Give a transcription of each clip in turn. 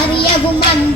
அறியவும் அன்பு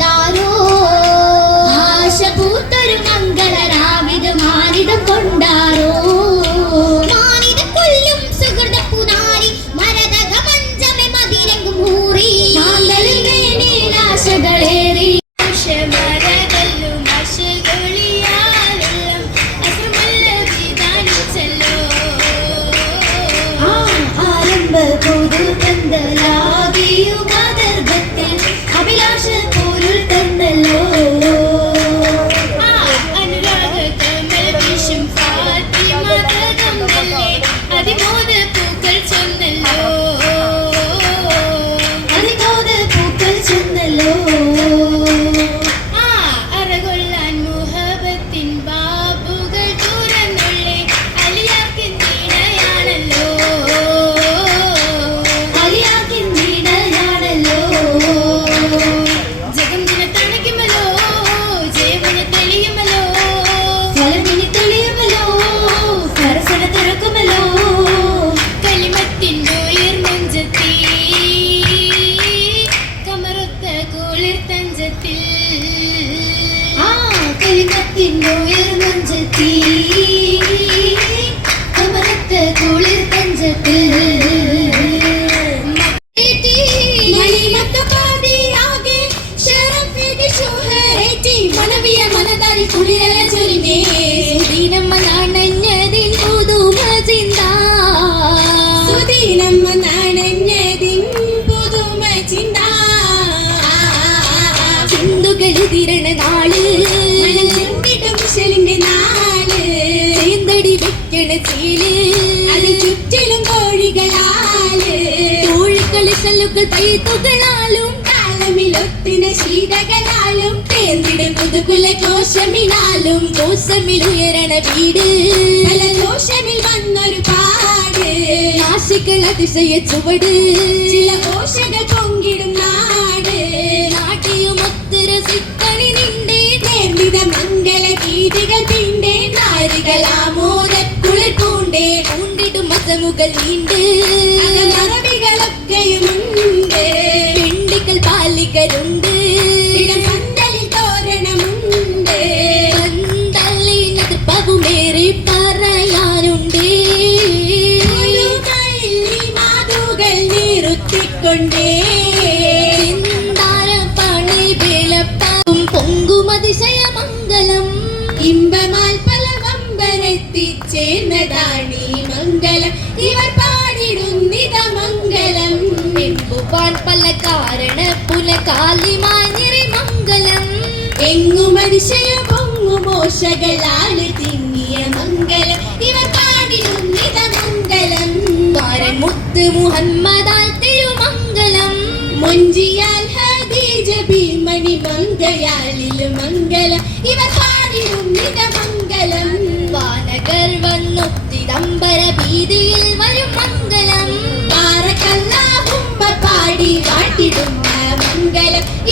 അത് ചുറ്റിലും കോഴികളാൽ. കോഴിക്കളി ശല്ലുകൾ പൈത്തുകളാലും താളമിലൊത്തിന ശീതകളാലും തേർന്നിടും പുതുകുല കോശമിനാലും കോസമിൽ ഉയരണ വീട്. പല ദോഷമിൽ വന്നൊരു പാട്. നാശികൾ അതിശയ ചുവട്. ചില കോശകൾ പൊങ്കിടും പൂണ്ടിടും മസമുകൾ നീണ്ട് മറവികളൊക്കെയുമുണ്ട് പെണ്ടികൾ പാലികരുണ്ട് ഇടം പന്തലിൽ തോരണമുണ്ട് പന്തലിനത് പവുമേറെ പറയാനുണ്ട് പുതുമയിൽ ഈ മാതുകൾ നിറുത്തിക്കൊണ്ടേ ചിന്താര പണി വിളപ്പാവും പൊങ്കും അതിശയമംഗലം ഇമ്പമാൽ പല വമ്പരെത്തിച്ചേർന്നതാണീ മംഗലം. എങ്ങു മനുഷ്യ പൊങ്ങു മോശകളാണ് തിങ്ങിയ മംഗലം. ഇവ പാടിടുന്നിത മംഗലം വാരൻ മുത്ത് മുഹമ്മദാൽ തിരുമംഗലം. മൊഞ്ചിയാൽ ഹദീജ ഭീമണി മംഗയാലിൽ മംഗലം. ഇവർ പാടിടുന്നിത മംഗലം വാനകർ വന്നൊത്തിടംബര ഭീതിയിൽ വരും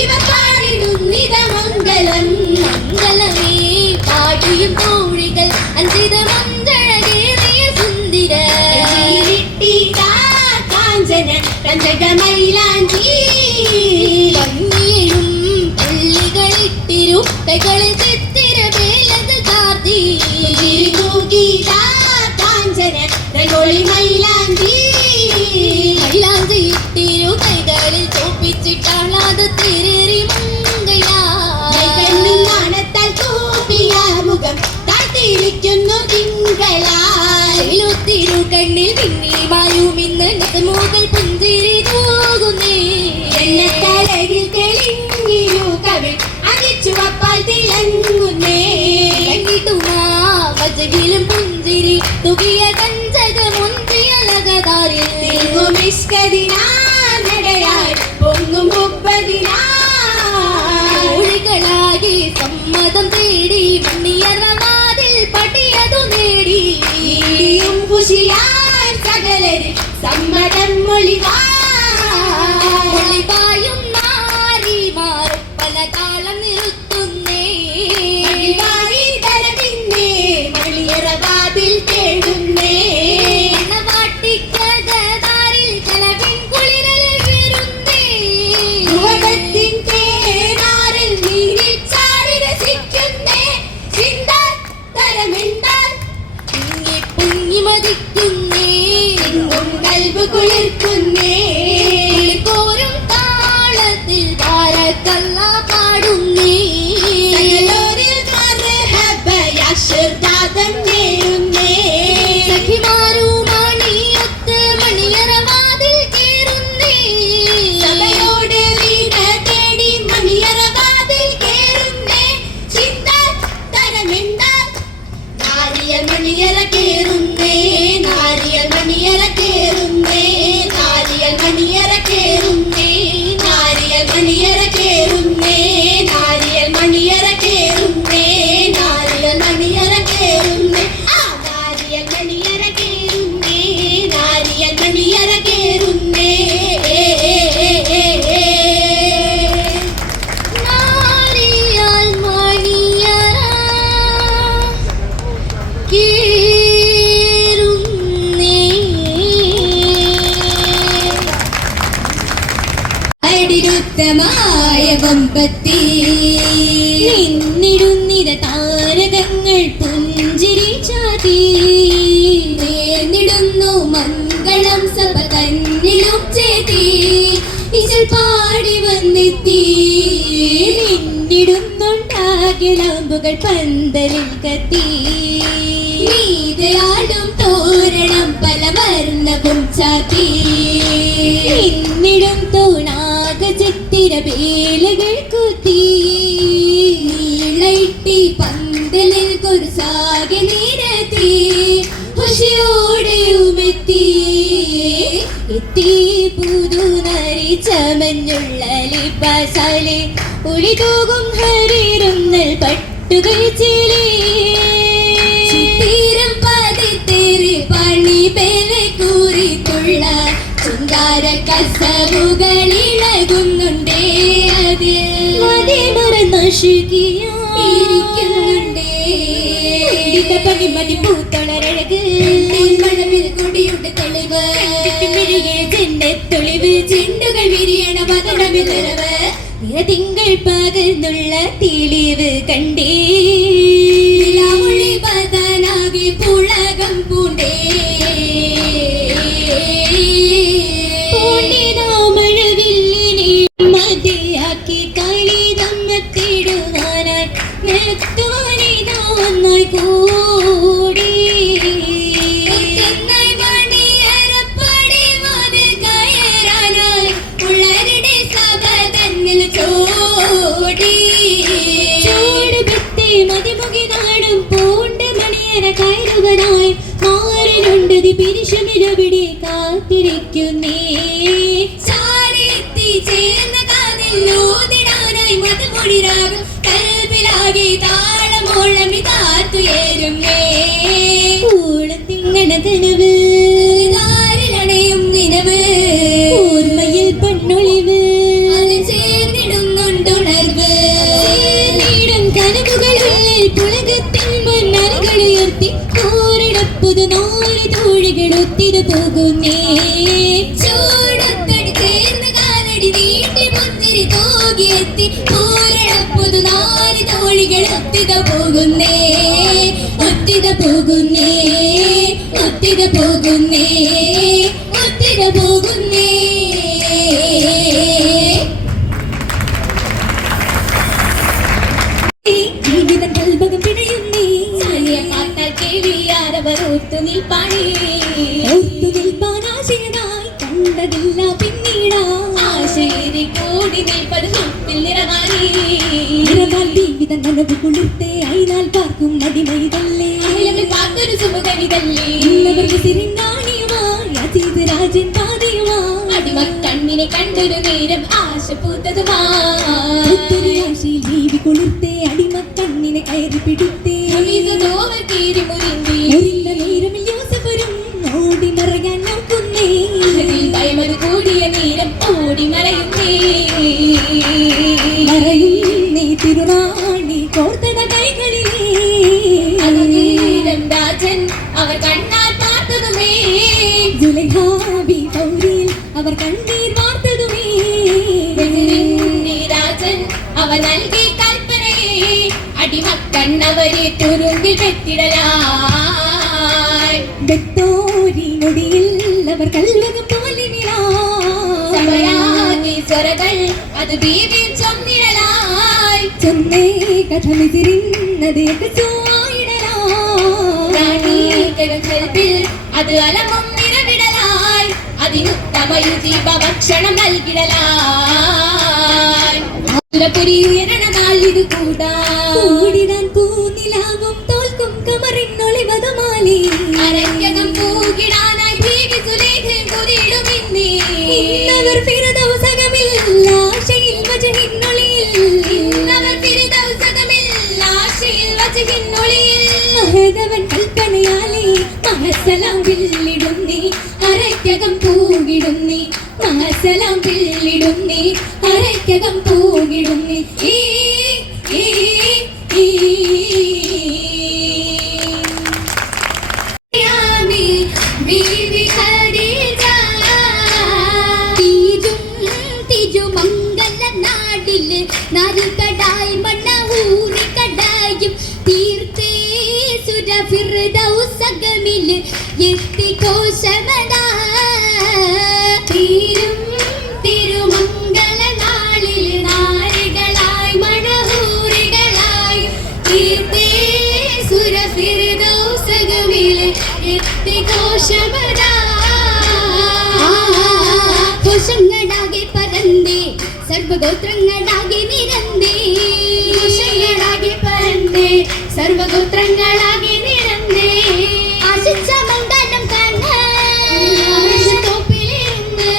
ഇവർ പാടിടുന്നിത മംഗലം മംഗളമേ പാടിയും കോഴികൾ. അഞ്ചിത മഞ്ചഴകേറിയ സുന്ദര. കാഞ്ചന കഞ്ചകമൈലാഞ്ചി തിങ്കളാൽ ൊത്തിരു കണ്ണിൽ പിന്നിൽ വായുമിന്ന് നഖമുകൾ പുഞ്ചിരി തൂകുന്നേ. തലകിൽ തെളിഞ്ഞിരു കവിൾ അതിച്ചുവപ്പാൽ തിളങ്ങുന്നേ. വചകിലും പുഞ്ചിരി തുകിയ കഞ്ചകമൊന്തിയലകതാരിൽ തിങ്ങും ഇഷ്കതിനാ നടയാൽ പൊങ്ങും മുപ്പതിനാ സമ്മതം തേടി മണ്ണിയറവാതിൽ കുശിയാൻ സകലരും സമ്മതം മൊഴിവാ. നിന്നിടുന്നുണ്ടാകിളമ്പുകൾ പന്തലിൽ കത്തി. നീതയാടും തോരണം പല വർണവും ചാത്തി നിന്നിടും തൂണാക ചിത്തിര വേലകൾ കുത്തി. നീളയിട്ടി പന്തലിൽ കുറുസാകെ നിരത്തി. എത്തി പുതു നരി ചമഞ്ഞുള്ള ഉളിതൂകും ഒളി ഹരിരുന്നൽ പട്ടുകൾ ചിലേ തീരം പതിത്തേറി പണി പേരെ കൂറിത്തുള്ള ചുങ്കാര കസവുകളിളകുന്നുണ്ടേ അതിൽ ഇരിക്കുന്നുണ്ടേ. പണി തെളിവ്. ചെണ്ടുകൾ വിരിയണ നിറവ് തിങ്കൾ പകർന്നുള്ള തെളിവ് കണ്ടേ. പതനാകി പുളകം പൂണ്ടേ. പൂണ്ടിനാമഴവില്ലിനെ മതിയാക്കി കനവ്. താരിലണയും നിലവ്. ഓർമ്മയിൽ പെണ്ണൊളിവ് അത് ചേർന്നിടുന്നുണ്ടുണർവ് നീടും കനവുകളിൽ പുളകത്തിൻ പൊന്നരകളുയർത്തി കോരിടപ്പുതു നാല് തോഴികൾ ഒത്തിരു പോകുന്നേ. ചൂടത്തടി ചേർന്ന് കാലടി നീട്ടി മുത്തിരി തൂകിയെത്തി പൂരണപ്പുതു നാല് തോളികൾ ഒത്തിത പോകുന്നേ. ഒത്തിര പോകുന്നേ ഒത്തിര പോകുന്നേ ഒത്തിര പോകുന്നേ. ജീവിതം കൽഭകം പിഴയുന്നേ കേളിയാരവർ ഒത്തു നിൽപ്പാണേ. ഓർത്തു നിൽപ്പാനാശയനായി കണ്ടതില്ല പിന്നീടാ. ആശയരി കൂടി നിൽപ്പത് മുപ്പിൽ നിറമാനേ നിറവാൽ ജീവിതം നനവ് കുളിർത്തേ അടിമക്കണ്ണവരെ തുരുമ്പിൽ വെത്തിടലായി ബെത്തോരി നൊടിയിൽ അവർ കൽവകം പോലെ സ്വരകൾ അത് ബീബിൽ ചൊന്നിടലായി. ചെന്നേ കഥമിതിരിന്നത് അത് അലമും നിറവിടലായി. അതിനുത്തമയുജീവ ഭക്ഷണം നൽകിടലായി. പുരി ഉയരണ നാളിത് കൂടാ. കൂടിടാൻ പൂനിലാവും തോൽക്കും കമറിന്നൊളിവതുമാലേ. അരങ്ങകം പൂകിടാനായി ഭീകി സുലേഖൻ കുതിടുമിന്നേ. ഇന്നവർ ഫിർദൗസകമിൽ ആശയിൽ വജഹിന്നൊളിയിൽ. ഇന്നവർ ഫിർദൗസകമിൽ ആശയിൽ വജഹിന്നൊളിയിൽ മഹതവൻ കൽപ്പനയാലേ മഹസലാം വില്ലിടുന്നേ അരയ്ക്കകം പൂകിടുന്നേ മഹസലാം വില്ലിടുന്നേ അരയ്ക്കകം സർവഗോത്രങ്ങളാകെ നിരന്തേ ദോഷങ്ങളാകെ പരന്തേ സർവഗോത്രങ്ങളാകെ നിരന്തേ ആശിച്ച മംഗലം കണ്ണോപ്പിലിരുന്ന്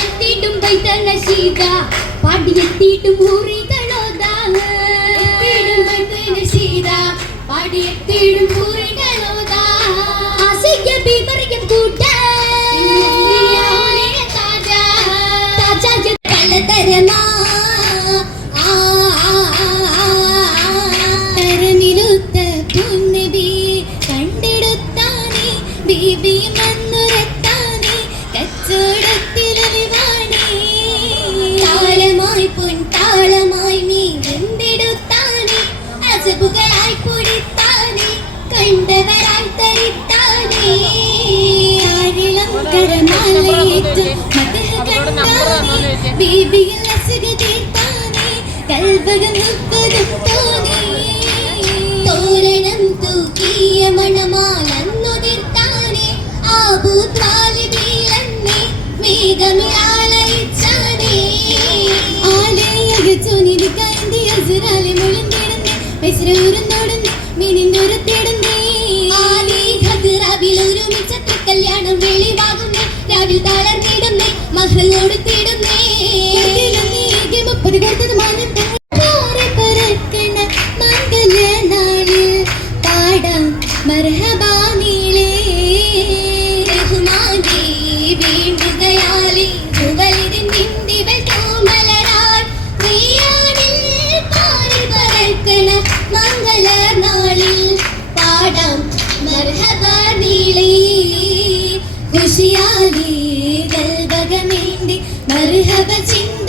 എത്തിയിട്ടും പൈത്തന്ന ശീത പാടി എത്തിയിട്ടും ഊറി തളോതാ എത്തിയിടും പൈത്തന ശീത പാടി എത്തിയിടും காதலோடு happy